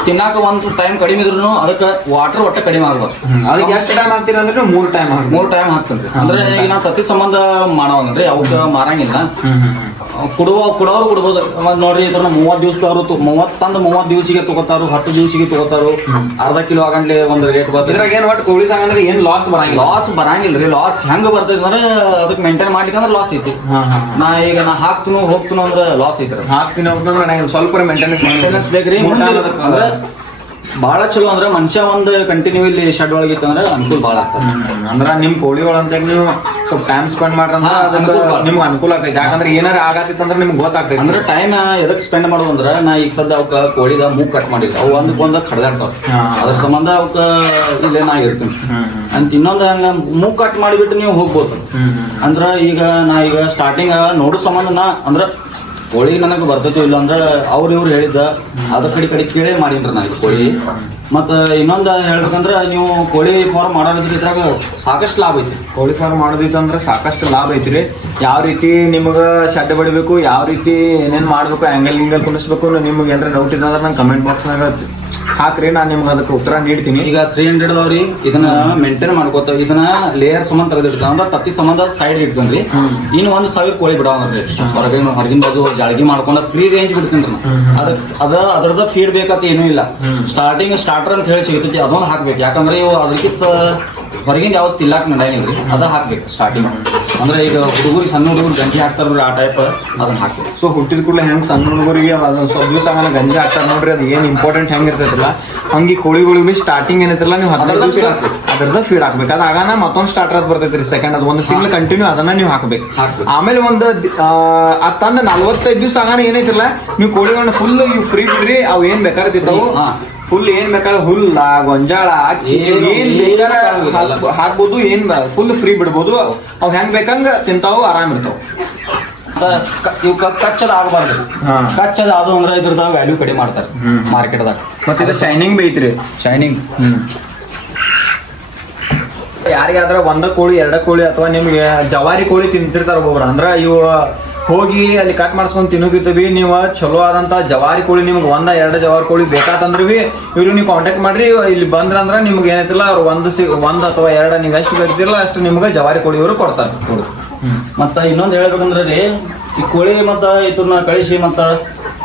ತಿನ್ನಾಕ ಒಂದು ಟೈಮ್ ಕಡಿಮೆ ಇದ್ರು ಅದಕ್ಕೆ ವಾಟರ್ ಒಟ್ಟ ಕಡಿಮೆ ಆಗ್ಬಾರ್ದು. ಅದಕ್ಕೆ ಎಷ್ಟು ಟೈಮ್ ಹಾಕ್ತೀರ ಅಂದ್ರೆ ಮೂರು ಟೈಮ್ ಮೂರು ಟೈಮ್ ಹಾಕ್ತೀನಿ ಅಂದ್ರೆ ಈಗ ನಾವು ಸತಿ ಸಂಬಂಧ ಮಾಡೋಂಗ್ರಿ ಅವಕ್ಕೆ ಮಾರಂಗಿಲ್ಲ. ಕುಡುವ ಕೊಡೋರು ಕೊಡ್ಬೋದು. ಮತ್ತೆ ನೋಡ್ರಿ ಇದ್ರ ಮೂವತ್ತು ದಿವ್ಸ ಅವರು ಮೂವತ್ತಂದು ಮೂವತ್ತು ದಿವಸಿಗೆ ತಗೋತಾರು ಹತ್ತು ದಿವಸಿಗೆ ತಗೋತಾರು. ಅರ್ಧ ಕಿಲೋ ಆಗಂಡ್ಲಿ ಒಂದು ರೇಟ್ ಬರ್ತದೆ. ಇದ್ರಾಗ ಏನ್ ಒಟ್ಟು ಕೋಳಿ ಸಾಗಂದ್ರೆ ಏನು ಲಾಸ್ ಬರಂಗಿಲ್ಲ? ಲಾಸ್ ಬರಂಗಿಲ್ಲ ರೀ ಲಾಸ್ ಹೆಂಗ್ ಬರ್ತದೆ ಅಂದ್ರೆ ಅದಕ್ಕೆ ಮೇಂಟೈನ್ ಮಾಡ್ಲಿಕ್ಕೆ ಅಂದ್ರೆ ಲಾಸ್ ಐತಿ ನಾ ಈಗ ನಾ ಹಾಕ್ತನು ಹೋಗ್ತೀನೋ ಅಂದ್ರೆ ಲಾಸ್ ಐತಿ ಹಾಕ್ತೀನಿ ಹೋಗ್ತಂದ್ರೆ ನಂಗೆ ಸ್ವಲ್ಪ ಮೇಂಟೆನೆನ್ಸ್ ಮೇಂಟೆನೆನ್ಸ್ ಬೇಕ್ರಿ ಅಂದ್ರೆ ಬಹಳ ಚಲೋ ಅಂದ್ರೆ ಮನುಷ್ಯ ಒಂದು ಕಂಟಿನ್ಯೂ ಇಲ್ಲಿ ಶೆಡ್ ಒಳಗೆ ಇತ್ತಂದ್ರೆ ಅನುಕೂಲ ಭಾಳ ಆಗ್ತದೆ. ಅಂದ್ರ ನಿಮ್ ಕೋಳಿಗಳು ಅಂತ ನೀವು ಸ್ವಲ್ಪ ಟೈಮ್ ಸ್ಪೆಂಡ್ ಮಾಡ್ರಂದ್ರ. ಅದಕ್ಕೆ ನಿಮ್ಗೆ ಅನುಕೂಲ ಆಗ್ತೈತಿ. ಯಾಕಂದ್ರೆ ಏನಾರ ಆಗತ್ತಿತ್ತಂದ್ರೆ ನಿಮ್ಗೆ ಗೊತ್ತಾಗ್ತೈತಿ. ಅಂದ್ರೆ ಟೈಮ್ ಎದಕ್ ಸ್ಪೆಂಡ್ ಮಾಡೋದು ಅಂದ್ರೆ ನಾ ಈಗ ಸದ್ಯ ಅವ್ಕ ಕೋಳಿದ ಮೂಗ್ ಕಟ್ ಮಾಡಿಲ್ಲ ಅವು ಒಂದಕ್ಕೆ ಒಂದ ಕಡ್ದಾಡ್ತಾವ ಅದ್ರ ಸಂಬಂಧ ಅವಕ್ಕ ಇಲ್ಲೇ ನಾ ಇರ್ತೀನಿ. ಅಂತ ಇನ್ನೊಂದು ಹಂಗ ಮೂಗ್ ಕಟ್ ಮಾಡಿಬಿಟ್ಟು ನೀವು ಹೋಗ್ಬೋದು. ಅಂದ್ರ ಈಗ ನಾ ಈಗ ಸ್ಟಾರ್ಟಿಂಗ್ ನೋಡೋ ಸಂಬಂಧ ನಾ ಅಂದ್ರ ಕೋಳಿ ನನಗೆ ಬರ್ತೈತಿ ಇಲ್ಲ ಅಂದ್ರೆ ಅವ್ರು ಇವ್ರು ಹೇಳಿದ್ದ. ಅದ್ರ ಕಡೆ ಕಡೆ ಕೇಳೇ ಮಾಡೀನ್ರಿ ನಾ ಕೋಳಿ. ಮತ್ತ ಇನ್ನೊಂದು ಹೇಳ್ಬೇಕಂದ್ರ ನೀವು ಕೋಳಿ ಫಾರ್ಮ್ ಮಾಡೋದ್ರ ಇದ್ರಾಗ ಸಾಕಷ್ಟು ಲಾಭ ಐತಿ ಕೋಳಿ ಫಾರ್ಮ್ ಮಾಡೋದಿತ್ತು ಅಂದ್ರೆ ಸಾಕಷ್ಟು ಲಾಭ ಐತ್ರಿ. ಯಾವ ರೀತಿ ನಿಮಗ ಶೆಡ್ ಬಡಿಬೇಕು ಯಾವ ರೀತಿ ಏನೇನ್ ಮಾಡ್ಬೇಕು ಆಂಗಲ್ ಗಿಂಗಲ್ ಕುಣಿಸ್ಬೇಕು ನಿಮ್ಗೆ ಏನಾರ ಡೌಟ್ ಇದ್ರೆ ನಂಗೆ ಕಮೆಂಟ್ ಬಾಕ್ಸ್ನಾಗ ಹಾಕ್ರಿ ನಾನು ನಿಮ್ಗೆ ಅದಕ್ಕೆ ಉತ್ತರ ನೀಡ್ತೀನಿ. ಈಗ ತ್ರೀ ಹಂಡ್ರೆಡ್ ಅದಾವ್ರಿ ಇದನ್ನ ಮೇಂಟೈನ್ ಮಾಡ್ಕೋತ ಇದನ್ನ ಲೇಯರ್ ಸಂಬಂಧ ತೆಗೆದಿಡ್ತಾನ ಅಂದ್ರೆ ತತ್ತಿ ಸಂಬಂಧ ಸೈಡ್ ಇಡ್ತೇನ್ರಿ. ಇನ್ನು ಒಂದು ಸಾವಿರ ಕೋಳಿ ಬಿಡೋದ್ರಿ ಹೊರಗಿನ ಹೊರಗಿನ ಬಾಜು ಜಾಳಗಿ ಮಾಡ್ಕೊಂಡ ಫ್ರೀ ರೇಂಜ್ ಬಿಡ್ತೀನಿ ಅದಕ್ಕೆ ಅದ ಅದ್ರದ ಫೀಡ್ ಬೇಕಂತ ಏನೂ ಇಲ್ಲ. ಸ್ಟಾರ್ಟಿಂಗ್ ಸ್ಟಾರ್ಟರ್ ಅಂತ ಹೇಳಿ ಸಿಗ್ತೈತಿ ಅದೊಂದು ಹಾಕ್ಬೇಕು. ಯಾಕಂದ್ರೆ ಇವು ಅದಕ್ಕಿಂತ ಹೊರಗಿಂದ ಯಾವ್ದು ತಿಲ್ಲಾಕ್ ನಡೆಯಲ್ಲ ರೀ. ಅದ ಹಾಕ್ಬೇಕು ಸ್ಟಾರ್ಟಿಂಗ್ ಅಂದ್ರೆ ಈಗ ಹುಡುಗರಿಗೆ ಸಣ್ಣ ಹುಡುಗರು ಗಂಜಿ ಹಾಕ್ತಾರ ಆ ಟೈಪ್ ಅದನ್ನ ಹಾಕ್ಬೇಕು. ಸೊ ಹುಟ್ಟಿದ ಕೂಡಲೇ ಹೆಂಗ್ ಸಣ್ಣ ಹುಡುಗರಿಗೆ ಅದೊಂದು ಸ್ವಲ್ಪ ದಿವಸ ಆಮೇಲೆ ಗಂಜಿ ಹಾಕ್ತಾರೆ ನೋಡ್ರಿ ಅದು ಏನು ಇಂಪಾರ್ಟೆಂಟ್ ಹೆಂಗ್ ಇರ್ತೈತಲ್ಲ. ಹಂಗೆ ಕೋಳಿಗಳಿಗೆ ಬಿ ಸ್ಟಾರ್ಟಿಂಗ್ ಏನೈತಿಲ್ಲ ನೀವು ಹದಿನೈದು ಅದ್ರದ್ದು ಹಾಕ್ಬೇಕು. ಅದ್ರದ್ದು ಫೀಡ್ ಹಾಕ್ಬೇಕು. ಅದು ಆಗಾನ ಮತ್ತೊಂದು ಸ್ಟಾರ್ಟರ್ ಅದು ರೀ ಸೆಕೆಂಡ್ ಅದು. ಒಂದು ತಿಂಗಳು ಕಂಟಿನ್ಯೂ ಅದನ್ನ ನೀವು ಹಾಕ್ಬೇಕು. ಆಮೇಲೆ ಒಂದು ಅದು ತಂದ ನಲ್ವತ್ತೈದು ದಿವಸ ಆಗಾನ ಏನೈತಿಲ್ಲ ನೀವು ಕೋಳಿಗಳನ್ನ ಫುಲ್ ಇವು ಫ್ರೀ ಬಿಡ್ರಿ ಅವು ಏನ್ ಹಾ. ಫುಲ್ ಏನ್ ಬೇಕಾದ್ರೆ ಹುಲ್ಲ ಗೊಂಜಾಳ ಏನು- ಏನ್ ಏನು ಬೇಕಾದ್ರೆ ಬೇಕಾಗಿಲ್ಲ. ಹಾಕ್ಬೋದು ಏನ್ ಫುಲ್ ಫ್ರೀ ಬಿಡ್ಬೋದು. ಅವ್ ಹೆಂಗ್ ಬೇಕಂಗ ತಿಂತಾವು ಆರಾಮ್ ಇರ್ತಾವ. ಇವ್ ಕಚ್ಚದ ಆಗಬಾರ್ದು. ಹಾ. ಕಚ್ಚದ ಅದು ಅಂದ್ರೆ ಇದ್ರದ ವ್ಯಾಲ್ಯೂ ಕಡಿಮೆ ಮಾಡ್ತಾರೆ ಹ್ಮ್. ಮಾರ್ಕೆಟ್ದಾಗ. ಮತ್ತೆ ಇದು ಶೈನಿಂಗ್ ಬಿ ಐತ್ರಿ ಶೈನಿಂಗ್ ಯಾರಿಗಾದ್ರ ಒಂದ ಕೋಳಿ ಎರಡ ಕೋಳಿ ಅಥವಾ ನಿಮ್ಗೆ ಜವಾರಿ ಕೋಳಿ ತಿಂತಿರ್ತಾರ ಒಬ್ಬೊಬ್ರು ಅಂದ್ರ ಇವು ಹೋಗಿ ಅಲ್ಲಿ ಕಟ್ ಮಾಡಿಸ್ಕೊಂಡು ತಿನ್ನೋದಿತ್ತು ಬಿ ನೀವು ಚಲೋ ಆದಂತ ಜವಾರಿ ಕೋಳಿ, ನಿಮ್ಗೆ ಒಂದ ಎರಡು ಜವಾರಿ ಕೋಳಿ ಬೇಕಾತಂದ್ರೆ ಬಿ ಇವ್ರಿಗೆ ನೀವು ಕಾಂಟ್ಯಾಕ್ಟ್ ಮಾಡ್ರಿ. ಇಲ್ಲಿ ಬಂದ್ರಂದ್ರೆ ನಿಮ್ಗೆ ಏನೈತಿಲ್ಲ ಅವ್ರು ಒಂದು ಸಿ, ಒಂದು ಅಥವಾ ಎರಡು ನೀವು ಎಷ್ಟು ಬೇಕಿರಲ್ಲ ಅಷ್ಟು ನಿಮ್ಗೆ ಜವಾರಿ ಕೋಳಿ ಇವರು ಕೊಡ್ತಾರೆ. ಕೊಡು ಮತ್ತು ಇನ್ನೊಂದು ಹೇಳ್ಬೇಕಂದ್ರೆ ರೀ, ಈ ಕೋಳಿ ಮತ್ತು ಇದನ್ನ ಕಳಿಸಿ ಮತ್ತು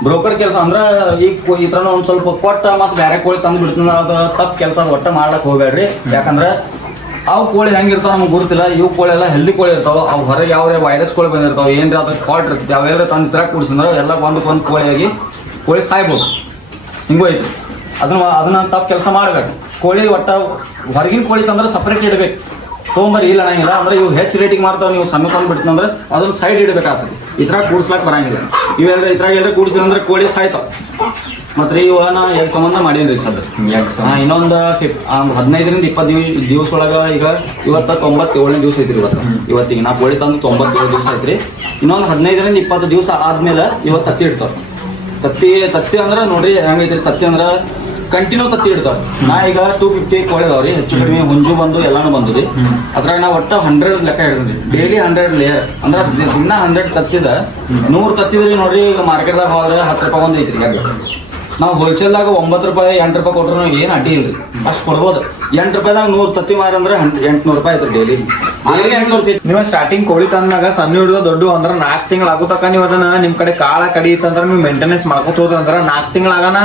ಬ್ರೋಕರ್ ಕೆಲಸ ಅಂದ್ರೆ ಈ ಈ ಥರ ಒಂದ್ ಸ್ವಲ್ಪ ಕೊಟ್ಟ ಮತ್ತು ಬೇರೆ ಕೋಳಿ ತಂದು ಬಿಡ್ತಂದ್ರ ಅದು ತಪ್ಪು ಕೆಲಸ ಒಟ್ಟು ಮಾಡ್ಲಕ್ ಹೋಗ್ಬೇಡ್ರಿ ಯಾಕಂದ್ರ ಅವು ಕೋಳಿ ಹೆಂಗಿರ್ತಾವ ನಮ್ಗೆ ಗೊತ್ತಿಲ್ಲ. ಇವು ಕೋಳಿ ಎಲ್ಲ ಹೆಲ್ದಿ ಕೋಳಿ ಇರ್ತಾವ. ಅವು ಹೊರಗೆ ಯಾವ ವೈರಸ್ ಕೋಳಿ ಬಂದಿರ್ತಾವ ಏನು ಅದ್ರ ಫಾಲ್ಟ್ ಇರ್ತೈತಿ, ಅವೆಲ್ಲ ತಂದು ತರ ಕೂಡಿಸಿದ್ರೆ ಎಲ್ಲ ಒಂದಕ್ಕೊಂದು ಕೋಳಿಯಾಗಿ ಕೋಳಿ ಸಾಯ್ಬೋದು. ಹಿಂಗೂ ಐತಿ ಅದನ್ನ ಅದನ್ನ ತಪ್ಪು ಕೆಲಸ ಮಾಡ್ಬೇಕು. ಕೋಳಿ ಒಟ್ಟ ಹೊರಗಿನ ಕೋಳಿ ತಂದ್ರೆ ಸಪ್ರೇಟ್ ಇಡಬೇಕು. ತೊಗೊಂಬರಿ, ಇಲ್ಲ ಅನ್ನಂಗಿಲ್ಲ ಅಂದ್ರೆ ಇವು ಹೆಚ್ಚು ರೇಟಿಗೆ ಮಾರ್ತಾವೆ, ನೀವು ಸಣ್ಣ ತಂದು ಬಿಡ್ತಂದ್ರೆ ಅದನ್ನ ಸೈಡ್ ಇಡಬೇಕಾಗ್ತದೆ. ಇದ್ರಾಗ ಕೂಡ್ಸ್ಲಾಕ್ ಬರಂಗಿಲ್ಲ. ಇವೆಲ್ಲ ಇತರ ಎಲ್ಲ ಕೂಡಿಸಿದ್ರೆ ಕೋಳಿ ಸಾಯ್ತಾವ. ಮತ್ತೆ ರೀ ಇವನ್ನ ಎರಡು ಸಂಬಂಧ ಮಾಡೀನಿ ರೀ ಸದ್ಯ ಇನ್ನೊಂದು ಒಂದು ಹದಿನೈದರಿಂದ ಇಪ್ಪತ್ತು ದಿವ ದಿವಸ ಒಳಗ ಈಗ ಇವತ್ತ ತೊಂಬತ್ತೇಳನೇ ದಿವಸ ಐತ್ರಿ ಇವತ್ತು. ಇವತ್ತಿಗೆ ನಾ ಕೋಳಿ ತಂದು ತೊಂಬತ್ತೇಳು ದಿವಸ ಐತ್ರಿ. ಇನ್ನೊಂದು ಹದಿನೈದರಿಂದ ಇಪ್ಪತ್ತು ದಿವಸ ಆದ್ಮೇಲೆ ಇವತ್ತು ತತ್ತಿ ಇಡ್ತಾವ. ತತ್ತಿ ತತ್ತಿ ಅಂದ್ರೆ ನೋಡ್ರಿ ಹೆಂಗೈತ್ರಿ ತತ್ತಿ ಅಂದ್ರೆ ಕಂಟಿನ್ಯೂ ತತ್ತಿ ಇಡ್ತಾರ ನಾ ಈಗ ಟೂ ಫಿಫ್ಟಿ ಕೋಳಿ ಅದಾವ್ರಿ ಹೆಚ್ಚು ಕಡಿಮೆ ಹುಂಜು ಬಂದು ಎಲ್ಲಾನು ಬಂದು ರೀ. ಅದ್ರಾಗ ನಾ ಒಟ್ಟು ಹಂಡ್ರೆಡ್ ಲೆಕ್ಕ ಹಿಡಿದ್ರಿ ಡೈಲಿ ಹಂಡ್ರೆಡ್ ಲೇಯರ್ ಅಂದ್ರೆ ದಿನ ಹಂಡ್ರೆಡ್ ತತ್ತಿದ. ನೂರು ತತ್ತಿದ್ರಿ ನೋಡ್ರಿ ಈಗ ಮಾರ್ಕೆಟ್ದಾಗ ಹೋದ್ರೆ ಹತ್ತು ರೂಪಾಯಿ ಒಂದು ಐತ್ರಿ ಈಗ. ನಾವು ಹೋಲ್ಸೇಲ್ದಾಗ ಒಂಬತ್ತು ರೂಪಾಯಿ ಎಂಟು ರೂಪಾಯಿ ಕೊಟ್ರು ಏನು ಅಡ್ಡಿ ಇಲ್ರಿ. ಅಷ್ಟು ಕೊಡ್ಬೋದು. ಎಂಟು ರೂಪಾಯಿದಾಗ ನೂರು ತತ್ತಿ ಮಾರ ಅಂದ್ರೆ ಎಂಟ್ನೂರು ರೂಪಾಯಿ ಐತ್ರಿ ಡೈಲಿ ಡೈಲಿ ಎಂಟ್ನೂರು ನೀವು ಸ್ಟಾರ್ಟಿಂಗ್ ಕೋಳಿ ತಂದಾಗ ಸಣ್ಣ ಹಿಡಿದು ದೊಡ್ಡ ಅಂದ್ರ ನಾಲ್ಕು ತಿಂಗಳು ಆಗುತ್ತಕ ನೀವು ಅದನ್ನ ನಿಮ್ ಕಡೆ ಕಾಳ ಕಡಿ ಇತ್ತಂದ್ರ ನೀವು ಮೇಂಟೆನೆನ್ಸ್ ಮಾಡ್ಕೊತ ಹೋದ್ರಂದ್ರ ನಾಲ್ಕು ತಿಂಗಳಾಗನ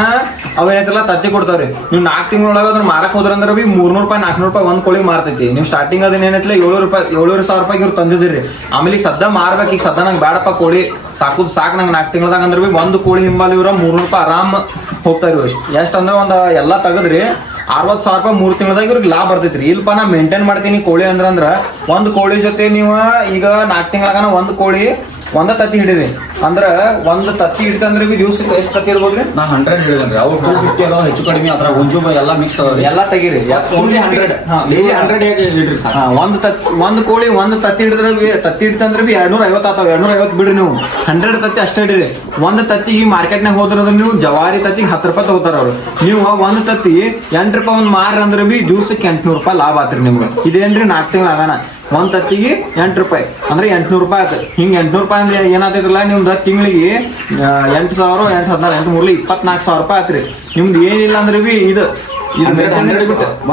ಅವೇನೈತಲ್ಲ ತತ್ತಿ ಕೊಡ್ತಾವ್ರಿ. ನೀವು ನಾಲ್ಕು ತಿಂಗಳೊಳಗ ಅದ್ರ ಮಾರಕ್ ಹೋದ್ರಂದ್ರ ಬಿ ಮೂರ್ನೂರು ರೂಪಾಯಿ ನಾಲ್ಕುನೂರು ರೂಪಾಯಿ ಒಂದು ಕೋಳಿ ಮಾರ್ತೈತಿ. ನೀವು ಸ್ಟಾರ್ಟಿಂಗ್ ಅದನ್ನ ಏನೈತಿಲ್ಲ ಏಳು ರೂಪಾಯಿ ಏಳುವರೆ ಸಾವಿರ ರೂಪಾಯಿ ಇವ್ರು ತಂದಿದ್ರಿ ಆಮೇಲೆ ಈಗ ಸದ್ದ ಮಾರ್ಬೇಕು, ಈಗ ಸದ್ದ ನಂಗೆ ಬೇಡಪ್ಪ ಕೋಳಿ. ಸಾಕುದು ಸಾಕು ನಂಗೆ ನಾಲ್ಕು ತಿಂಗಳದಾಗ ಅಂದ್ರೆ ಬಿ ಒಂದು ಕೋಳಿ ಹಿಂಬಾಲಿ ಇವ್ರ ಮೂರ್ನೂರು ರೂಪಾಯಿ ಆರಾಮ್ ಹೋಗ್ತಾ ಇರು ಎಷ್ಟು ಅಂದ್ರೆ ಒಂದು ಎಲ್ಲ ತೆಗದ್ರಿ. ಅರವತ್ತು ಸಾವಿರ ರೂಪಾಯಿ ಮೂರು ತಿಂಗಳದಾಗ ಇವ್ರಿಗೆ ಲಾಭ ಬರ್ತೈತ್ರಿ. ಇಲ್ಪ ನಾ ಮೇಂಟೈನ್ ಮಾಡ್ತೀನಿ ಕೋಳಿ ಅಂದ್ರೆ ಒಂದು ಕೋಳಿ ಜೊತೆ ನೀವು ಈಗ ನಾಲ್ಕು ತಿಂಗಳಾಗ ಒಂದು ಕೋಳಿ ಒಂದ ತತ್ತಿ ಹಿಡಿರಿ ಅಂದ್ರ ಒಂದು ತತ್ತಿ ಹಿಡಿತಂದ್ರೆ ಬಿ ದಿವ್ಸಕ್ಕೆ ಎಷ್ಟು ತತ್ತಿ ಇರ್ಬೋದ್ರಿ? ನಾ ಹಂಡ್ರೆಡ್ ಹೇಳಿದ್ರಿ ಅವು ಟೂ ಫಿಫ್ಟಿ ಅದಾವ ಹೆಚ್ಚು ಕಡಿಮೆ ಅದ್ರ ಒಂಜು ಎಲ್ಲ ಮಿಕ್ಸ್ ಅದಾವ್ರಿ. ಎಲ್ಲ ತೆಗೀರಿ. ಓನ್ಲಿ ಹಂಡ್ರೆಡ್ ಡೈಲಿ ಹಂಡ್ರೆಡ್ ಹೇಗೆ ಇಡ್ರಿ ಸರ್ ಒಂದ್ ತತ್ ಒಂದ್ ಕೋಳಿ ಒಂದ್ ತತ್ತಿ ಹಿಡಿದ್ರೆ ಬಿ ತತ್ತಿ ಹಿಡಿತಂದ್ರೆ ಬಿ ಎರಡ್ನೂರ ಐವತ್ತು ಆತಾವ ಎರಡ್ನೂರ ಐವತ್ತು ಬಿಡ್ರಿ ನೀವು. ಹಂಡ್ರೆಡ್ ತತ್ತಿ ಅಷ್ಟೇ ಹಿಡಿರಿ. ಒಂದ್ ತತ್ತಿ ಈ ಮಾರ್ಕೆಟ್ನಾಗ ಹೋದ್ರೆ ನೀವು ಜವಾರಿ ತತ್ತಿಗೆ ಹತ್ತು ರೂಪಾಯಿ ತಗೋತಾರ ಅವ್ರು. ನೀವು ಒಂದ್ ತತ್ತಿ ಎಂಟು ರೂಪಾಯಿ ಒಂದ್ ಮಾರ ಅಂದ್ರೆ ಬಿ ದಿವ್ಸಕ್ಕೆ ಎಂಟ್ನೂರು ರೂಪಾಯಿ ಲಾಭ ಆತ್ರಿ ನಿಮ್ಗೆ. ಇದೇನ್ರಿ ನಾಲ್ಕು ತಿಂಗಳು ಆಗಾನ ಒಂದ್ ತತ್ತಿಗೆ ಎಂಟು ರೂಪಾಯಿ. ಅಂದ್ರೆ ಎಂಟುನೂರು ರೂಪಾಯಿ ಆಯ್ತು ಹಿಂಗೆ ಎಂಟುನೂರು ರೂಪಾಯಿ ಅಂದ್ರೆ ಏನಾಗ್ತೈತಿಲ್ಲ ನಿಮ್ದು ತಿಂಗಳಿಗೆ ಎಂಟು ಸಾವಿರ ಎಂಟು ಹದಿನಾರು ಎಂಟು ಮೂರ್ಲಿ ಇಪ್ಪತ್ನಾಲ್ಕು ಸಾವಿರ ರೂಪಾಯಿ ಆತ್ರಿ. ನಿಮ್ದು ಏನಿಲ್ಲ ಅಂದ್ರೆ ಬಿ ಇದು.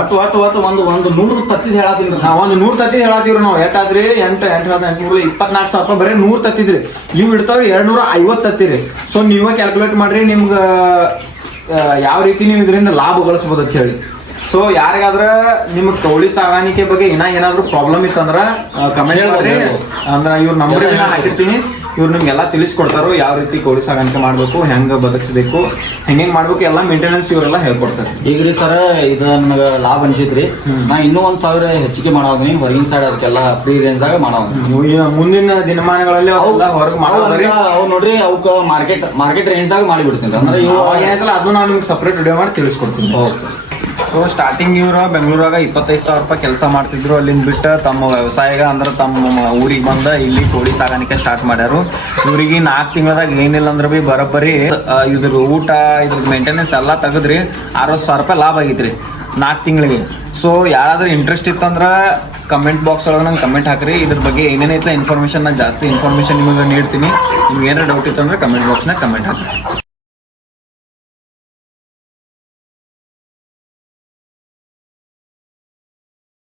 ಒಟ್ಟು ಒಟ್ಟು ಒಟ್ಟು ಒಂದು ಒಂದು ನೂರು ತತ್ತಿದ್ ಹೇಳತ್ತೀನಿ ನಾವು ಒಂದು ನೂರು ತತ್ತಿ ಹೇಳತ್ತೀವ್ರಿ ನಾವು. ಎಷ್ಟಾದ್ರಿ? ಎಂಟು ಎಂಟು ಹದಿನೆಂಟು ಎಂಟು ಮೂರು ಇಪ್ಪತ್ನಾಲ್ಕು ಸಾವಿರ ರೂಪಾಯಿ. ಬರೀ ನೂರು ತತ್ತಿದ್ರಿ. ಇವು ಇಡ್ತಾವ್ರಿ ಎರಡ್ ನೂರ ಐವತ್ತು ತತ್ತಿರಿ. ಸೊ ನೀವೇ ಕ್ಯಾಲ್ಕುಲೇಟ್ ಮಾಡ್ರಿ ನಿಮ್ಗೆ ಯಾವ ರೀತಿ ನೀವು ಇದರಿಂದ ಲಾಭ ಗಳಿಸ್ಬೋದು ಅಂತ ಹೇಳಿ. ಸೊ ಯಾರಿಗಾದ್ರ ನಿಮ್ಗೆ ಕೋಳಿ ಸಾಗಾಣಿಕೆ ಬಗ್ಗೆ ಇನ್ನ ಏನಾದ್ರು ಪ್ರಾಬ್ಲಮ್ ಇತ್ತಂದ್ರ ಕಮೆಂಟ್ ಮಾಡ್ರಿ. ಅಂದ್ರ ಇವ್ರ ನಂಬರ್ ಹಾಕಿರ್ತೀನಿ. ಇವ್ರು ನಿಮ್ಗೆಲ್ಲ ತಿಳಿಸ್ಕೊಡ್ತಾರೋ ಯಾವ ರೀತಿ ಕೋಳಿ ಸಾಗಾಣಿಕೆ ಮಾಡ್ಬೇಕು ಹೆಂಗ ಬದುಕಿಸ್ಬೇಕು ಹೆಂಗೆ ಮಾಡ್ಬೇಕು ಎಲ್ಲ ಮೇಂಟೆನೆನ್ಸ್ ಇವರೆಲ್ಲ ಹೇಳ್ಕೊಡ್ತಾರೆ. ಈಗ ರೀ ಸರ್ ಇದು ನನಗೆ ಲಾಭ ಅನಿಸೈತ್ರಿ. ನಾ ಇನ್ನೂ ಒಂದ್ ಸಾವಿರ ಹೆಚ್ಚಿಗೆ ಮಾಡೋದ್ನಿ ಹೊರಗಿನ ಸೈಡ್ ಅದಕ್ಕೆಲ್ಲ ಫ್ರೀ ರೇಂಜ್ದಾಗ ದಾಗ ನೀವು ಮುಂದಿನ ದಿನಮಾನಗಳಲ್ಲಿ ಅವೆಲ್ಲ ಹೊರಗೆ ಮಾಡೋದ್ರಿ ಅವು ನೋಡ್ರಿ ಅವಕ್ಕ ಮಾರ್ಕೆಟ್ ಮಾರ್ಕೆಟ್ ರೇಂಜ್ ದಾಗ ಮಾಡಿಬಿಡ್ತೀನಿ ಅಂದ್ರೆ ಇವು ಅದು ನಾನು ನಿಮ್ಗೆ ಸಪ್ರೇಟ್ ವಿಡಿಯೋ ಮಾಡಿ ತಿಳಿಸ್ಕೊಡ್ತೀನಿ. ಓಕೆ. ಸೊ ಸ್ಟಾರ್ಟಿಂಗ್ ಇವರು ಬೆಂಗಳೂರಾಗ ಇಪ್ಪತ್ತೈದು ಸಾವಿರ ರೂಪಾಯಿ ಕೆಲಸ ಮಾಡ್ತಿದ್ರು. ಅಲ್ಲಿಂದ ಬಿಟ್ಟು ತಮ್ಮ ವ್ಯವಸಾಯಗ ಅಂದ್ರೆ ತಮ್ಮ ಊರಿಗೆ ಬಂದ ಇಲ್ಲಿ ಕೋಳಿ ಸಾಗಾಣಿಕೆ ಸ್ಟಾರ್ಟ್ ಮಾಡ್ಯಾರು. ಇವ್ರಿಗೆ ನಾಲ್ಕು ತಿಂಗಳದಾಗ ಏನಿಲ್ಲ ಅಂದ್ರೆ ಬಿ ಬರೋಬ್ಬರಿ ಇದ್ರ ಊಟ, ಇದ್ರ ಮೇಂಟೆನೆನ್ಸ್ ಎಲ್ಲ ತೆಗೆದ್ರಿ. ಅರವತ್ತು ಸಾವಿರ ರೂಪಾಯಿ ಲಾಭ ಆಗೈತ್ರಿ ನಾಲ್ಕು ತಿಂಗಳಿಗೆ. ಸೊ ಯಾರಾದರೂ ಇಂಟ್ರೆಸ್ಟ್ ಇತ್ತಂದ್ರೆ ಕಮೆಂಟ್ ಬಾಕ್ಸ್ ಒಳಗೆ ನಂಗೆ ಕಮೆಂಟ್ ಹಾಕ್ರಿ. ಇದ್ರ ಬಗ್ಗೆ ಏನೇನೈತೆ ಇನ್ಫಾರ್ಮೇಷನ್ ನಾನು ಜಾಸ್ತಿ ಇನ್ಫಾರ್ಮೇಷನ್ ನಿಮಗೆ ನೀಡ್ತೀನಿ. ನಿಮ್ಗೆ ಏನಾರು ಡೌಟ್ ಇತ್ತಂದ್ರೆ ಕಮೆಂಟ್ ಬಾಕ್ಸ್ನಾಗ ಕಮೆಂಟ್ ಹಾಕ್ರಿ.